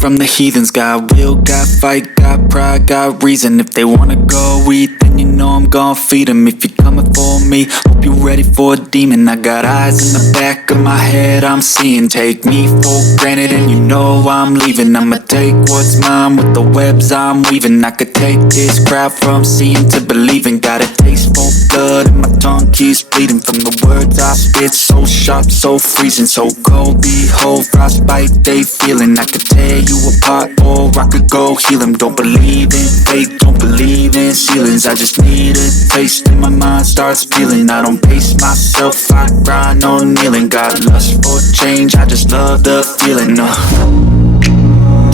from the heathens. Got will, got fight, got pride, got reason. If they wanna go eat, then you know I'm gon' feed them. If you're coming for me, hope you're ready for a demon. I got eyes in the back of my head, I'm seeing. Take me for granted and you know I'm leaving. I'ma take what's mine with the webs I'm weaving. I could take this crowd from seeing to believing. Got a taste for blood and my tongue keeps bleeding from the words I spit. So sharp, so freezing, so cold. Behold, frostbite they feeling. I could tear you apart or I could go heal them. Don't believe in fate, don't believe in ceilings. I just need a taste and my mind starts peeling. I don't pace myself, I grind on kneeling. Got lust for change, I just love the feeling.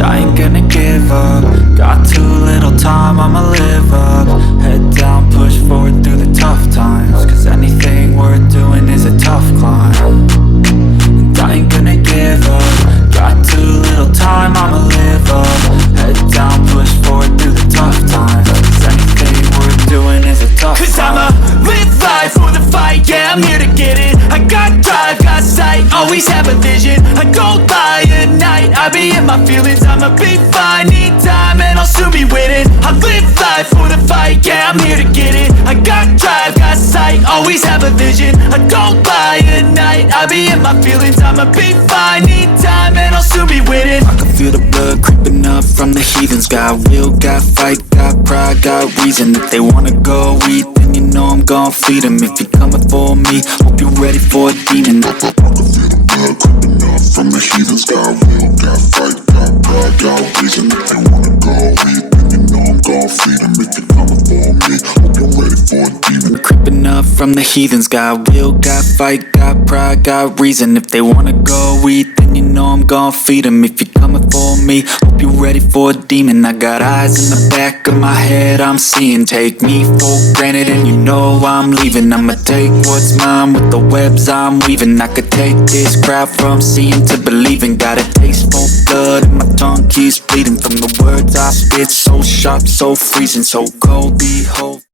I ain't gonna give up. Got too little time, I'ma live up. Head down, push forward through the tough times. Cause anything worth doing is a tough climb. And I ain't gonna give up. Got too little time, I'ma live up. Head down, push forward through the tough times. Cause anything worth doing is a tough climb. Cause I'ma live life for the fight, yeah, I'm here to get it. I got drive, got sight, always have a vision. I go by at night, I be in my feelings. I'ma be fine, need time and I'll soon be winning. I live life for the fight, yeah, I'm here to get it. I got drive, got sight, always have a vision. I go by at night, I be in my feelings. I'ma be fine, need time and I'll soon be winning. I can feel the blood creeping up from the heathens. Got will, got fight, got pride, got reason. If they wanna go eat, then you know I'm gon' feed them. If you're coming for me, hope you're ready for a demon. I can feel the blood creeping up from the heathens. Got will, got fight, got pride, got reason. If they wanna go eat, then you know I'm gon' feed them. If you're coming for me, hope you're ready for a demon. Creeping up from the heathens. Got will, got fight, got pride, got reason. If they wanna go eat, then you know I'm gon' feed them. If you're coming for me, hope you're ready for a demon. I got eyes in the back of my head, I'm seeing. Take me for granted and you know I'm leaving. I'ma take what's mine with the webs I'm weaving. I could take this crowd from seeing to believing. Got a taste for blood and my tongue keeps bleeding from the words I spit. So sharp, so freezing, so cold, behold.